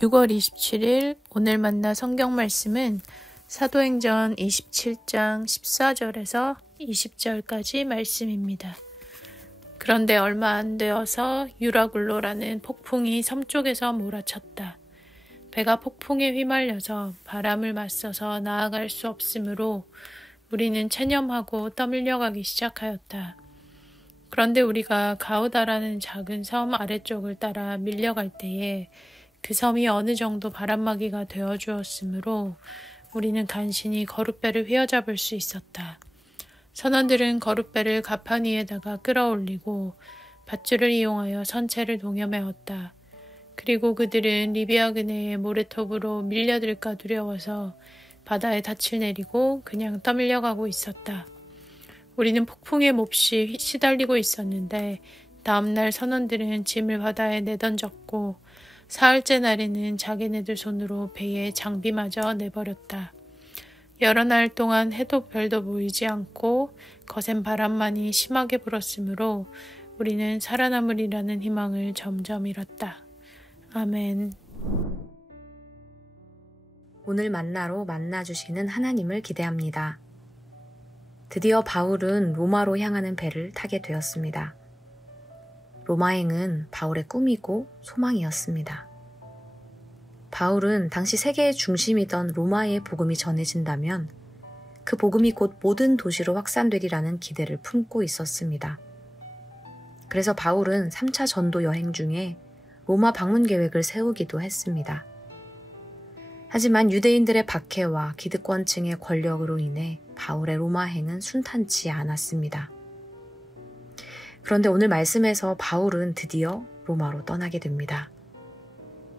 6월 27일 오늘 만나 성경 말씀은 사도행전 27장 14절에서 20절까지 말씀입니다. 그런데 얼마 안 되어서 유라굴로라는 폭풍이 섬쪽에서 몰아쳤다. 배가 폭풍에 휘말려서 바람을 맞서서 나아갈 수 없으므로 우리는 체념하고 떠밀려가기 시작하였다. 그런데 우리가 가우다라는 작은 섬 아래쪽을 따라 밀려갈 때에 그 섬이 어느 정도 바람막이가 되어 주었으므로 우리는 간신히 거룻배를 휘어잡을 수 있었다. 선원들은 거룻배를 가판 위에다가 끌어올리고 밧줄을 이용하여 선체를 동여매었다. 그리고 그들은 리비아 근해의 모래톱으로 밀려들까 두려워서 바다에 닻을 내리고 그냥 떠밀려가고 있었다. 우리는 폭풍에 몹시 시달리고 있었는데 다음날 선원들은 짐을 바다에 내던졌고 사흘째 날에는 자기네들 손으로 배에 장비마저 내버렸다. 여러 날 동안 해도 별도 보이지 않고 거센 바람만이 심하게 불었으므로 우리는 살아남으리라는 희망을 점점 잃었다. 아멘. 오늘 만나로 만나주시는 하나님을 기대합니다. 드디어 바울은 로마로 향하는 배를 타게 되었습니다. 로마행은 바울의 꿈이고 소망이었습니다. 바울은 당시 세계의 중심이던 로마의 복음이 전해진다면 그 복음이 곧 모든 도시로 확산되리라는 기대를 품고 있었습니다. 그래서 바울은 3차 전도 여행 중에 로마 방문 계획을 세우기도 했습니다. 하지만 유대인들의 박해와 기득권층의 권력으로 인해 바울의 로마행은 순탄치 않았습니다. 그런데 오늘 말씀에서 바울은 드디어 로마로 떠나게 됩니다.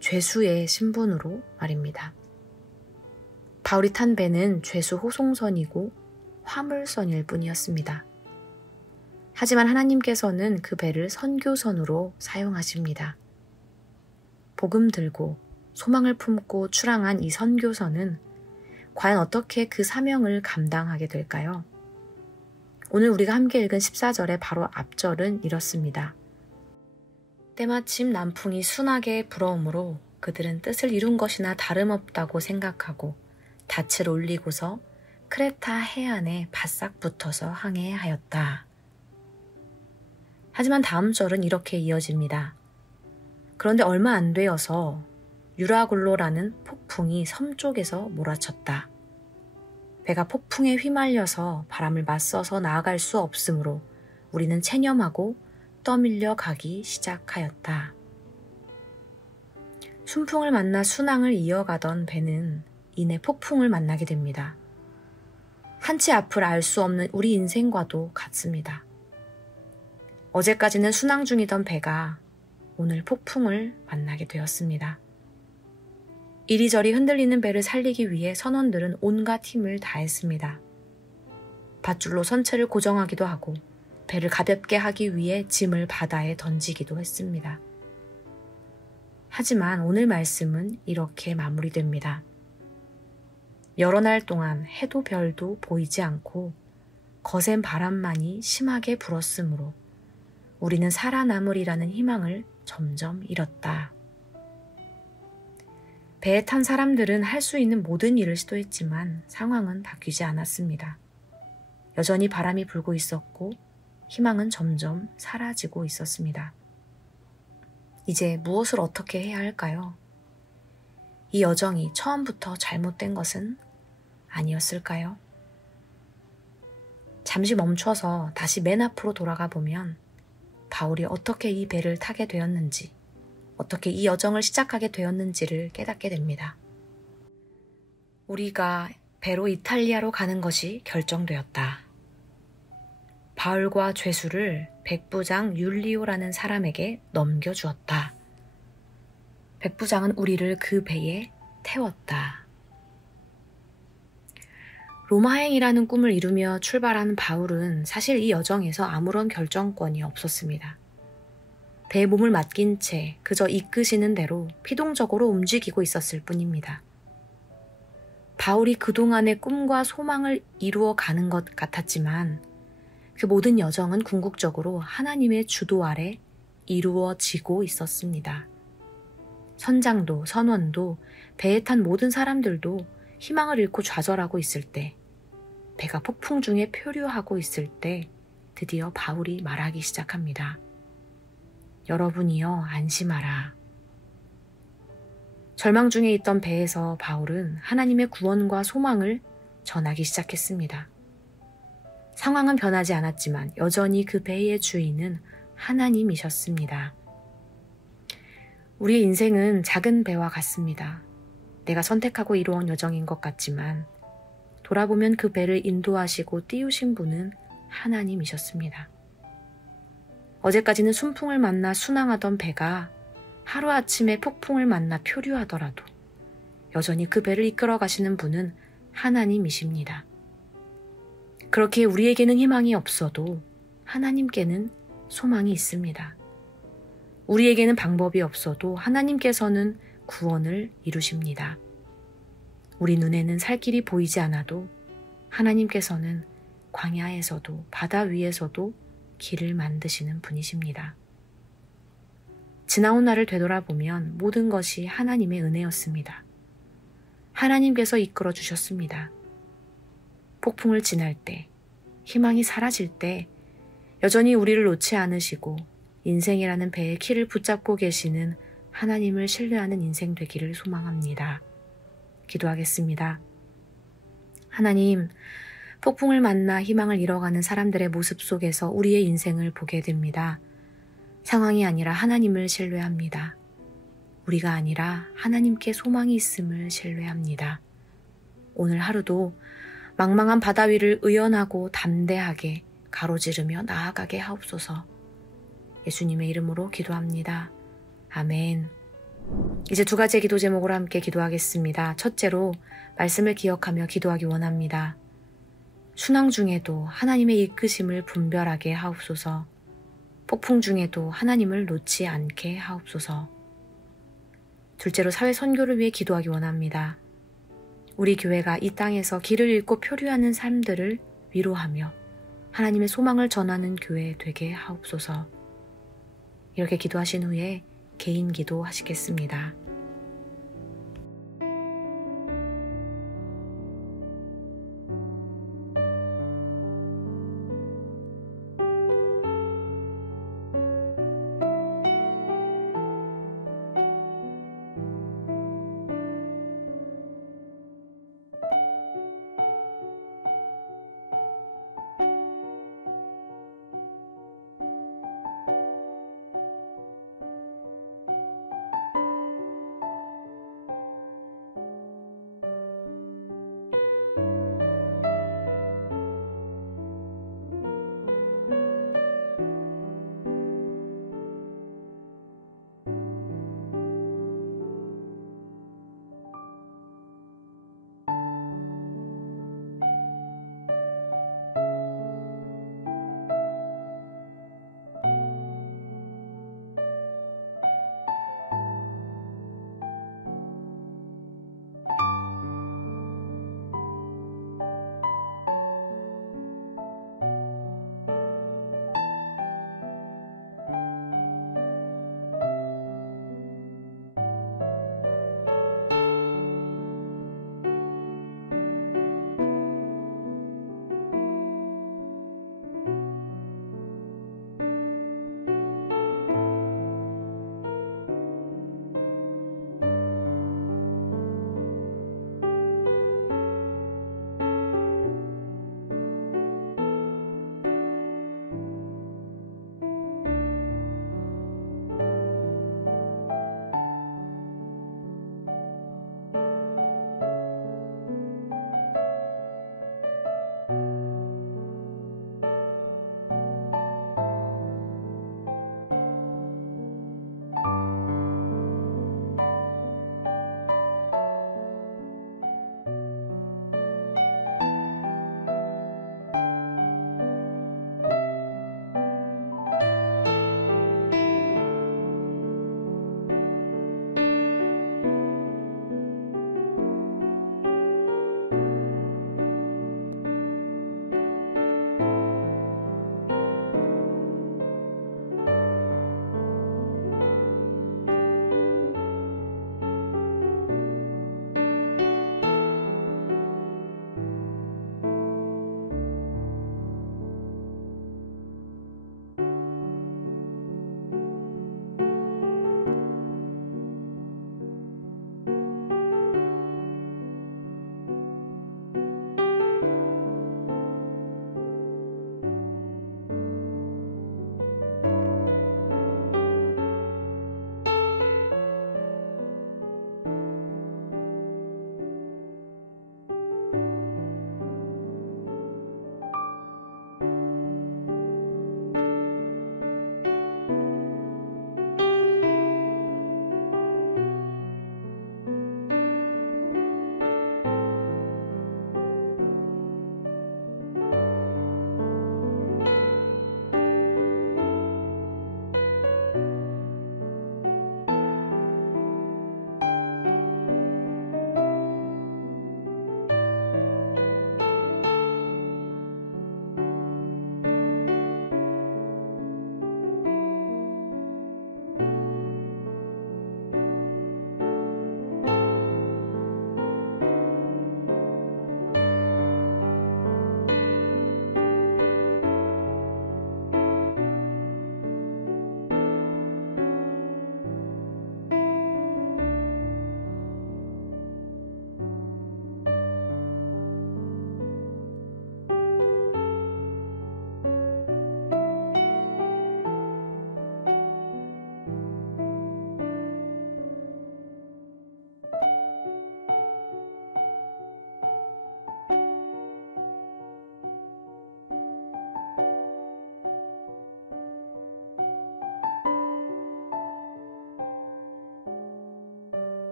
죄수의 신분으로 말입니다. 바울이 탄 배는 죄수 호송선이고 화물선일 뿐이었습니다. 하지만 하나님께서는 그 배를 선교선으로 사용하십니다. 복음 들고 소망을 품고 출항한 이 선교선은 과연 어떻게 그 사명을 감당하게 될까요? 오늘 우리가 함께 읽은 14절의 바로 앞절은 이렇습니다. 때마침 남풍이 순하게 불어오므로 그들은 뜻을 이룬 것이나 다름없다고 생각하고 닻을 올리고서 크레타 해안에 바싹 붙어서 항해하였다. 하지만 다음 절은 이렇게 이어집니다. 그런데 얼마 안 되어서 유라굴로라는 폭풍이 섬 쪽에서 몰아쳤다. 배가 폭풍에 휘말려서 바람을 맞서서 나아갈 수 없으므로 우리는 체념하고 떠밀려 가기 시작하였다. 순풍을 만나 순항을 이어가던 배는 이내 폭풍을 만나게 됩니다. 한치 앞을 알 수 없는 우리 인생과도 같습니다. 어제까지는 순항 중이던 배가 오늘 폭풍을 만나게 되었습니다. 이리저리 흔들리는 배를 살리기 위해 선원들은 온갖 힘을 다했습니다. 밧줄로 선체를 고정하기도 하고 배를 가볍게 하기 위해 짐을 바다에 던지기도 했습니다. 하지만 오늘 말씀은 이렇게 마무리됩니다. 여러 날 동안 해도 별도 보이지 않고 거센 바람만이 심하게 불었으므로 우리는 살아남으리라는 희망을 점점 잃었다. 배에 탄 사람들은 할 수 있는 모든 일을 시도했지만 상황은 바뀌지 않았습니다. 여전히 바람이 불고 있었고 희망은 점점 사라지고 있었습니다. 이제 무엇을 어떻게 해야 할까요? 이 여정이 처음부터 잘못된 것은 아니었을까요? 잠시 멈춰서 다시 맨 앞으로 돌아가 보면 바울이 어떻게 이 배를 타게 되었는지, 어떻게 이 여정을 시작하게 되었는지를 깨닫게 됩니다. 우리가 배로 이탈리아로 가는 것이 결정되었다. 바울과 죄수를 백부장 율리오라는 사람에게 넘겨주었다. 백부장은 우리를 그 배에 태웠다. 로마행이라는 꿈을 이루며 출발한 바울은 사실 이 여정에서 아무런 결정권이 없었습니다. 배에 몸을 맡긴 채 그저 이끄시는 대로 피동적으로 움직이고 있었을 뿐입니다. 바울이 그동안의 꿈과 소망을 이루어가는 것 같았지만 그 모든 여정은 궁극적으로 하나님의 주도 아래 이루어지고 있었습니다. 선장도 선원도 배에 탄 모든 사람들도 희망을 잃고 좌절하고 있을 때, 배가 폭풍 중에 표류하고 있을 때 드디어 바울이 말하기 시작합니다. 여러분이여 안심하라. 절망 중에 있던 배에서 바울은 하나님의 구원과 소망을 전하기 시작했습니다. 상황은 변하지 않았지만 여전히 그 배의 주인은 하나님이셨습니다. 우리의 인생은 작은 배와 같습니다. 내가 선택하고 이루어온 여정인 것 같지만 돌아보면 그 배를 인도하시고 띄우신 분은 하나님이셨습니다. 어제까지는 순풍을 만나 순항하던 배가 하루아침에 폭풍을 만나 표류하더라도 여전히 그 배를 이끌어 가시는 분은 하나님이십니다. 그렇게 우리에게는 희망이 없어도 하나님께는 소망이 있습니다. 우리에게는 방법이 없어도 하나님께서는 구원을 이루십니다. 우리 눈에는 살 길이 보이지 않아도 하나님께서는 광야에서도 바다 위에서도 길을 만드시는 분이십니다. 지나온 날을 되돌아보면 모든 것이 하나님의 은혜였습니다. 하나님께서 이끌어 주셨습니다. 폭풍을 지날 때, 희망이 사라질 때 여전히 우리를 놓지 않으시고 인생이라는 배의 키를 붙잡고 계시는 하나님을 신뢰하는 인생 되기를 소망합니다. 기도하겠습니다. 하나님, 폭풍을 만나 희망을 잃어가는 사람들의 모습 속에서 우리의 인생을 보게 됩니다. 상황이 아니라 하나님을 신뢰합니다. 우리가 아니라 하나님께 소망이 있음을 신뢰합니다. 오늘 하루도 망망한 바다 위를 의연하고 담대하게 가로지르며 나아가게 하옵소서. 예수님의 이름으로 기도합니다. 아멘. 이제 두 가지의 기도 제목으로 함께 기도하겠습니다. 첫째로 말씀을 기억하며 기도하기 원합니다. 순항 중에도 하나님의 이끄심을 분별하게 하옵소서. 폭풍 중에도 하나님을 놓지 않게 하옵소서. 둘째로 사회 선교를 위해 기도하기 원합니다. 우리 교회가 이 땅에서 길을 잃고 표류하는 삶들을 위로하며 하나님의 소망을 전하는 교회 되게 하옵소서. 이렇게 기도하신 후에 개인 기도 하시겠습니다.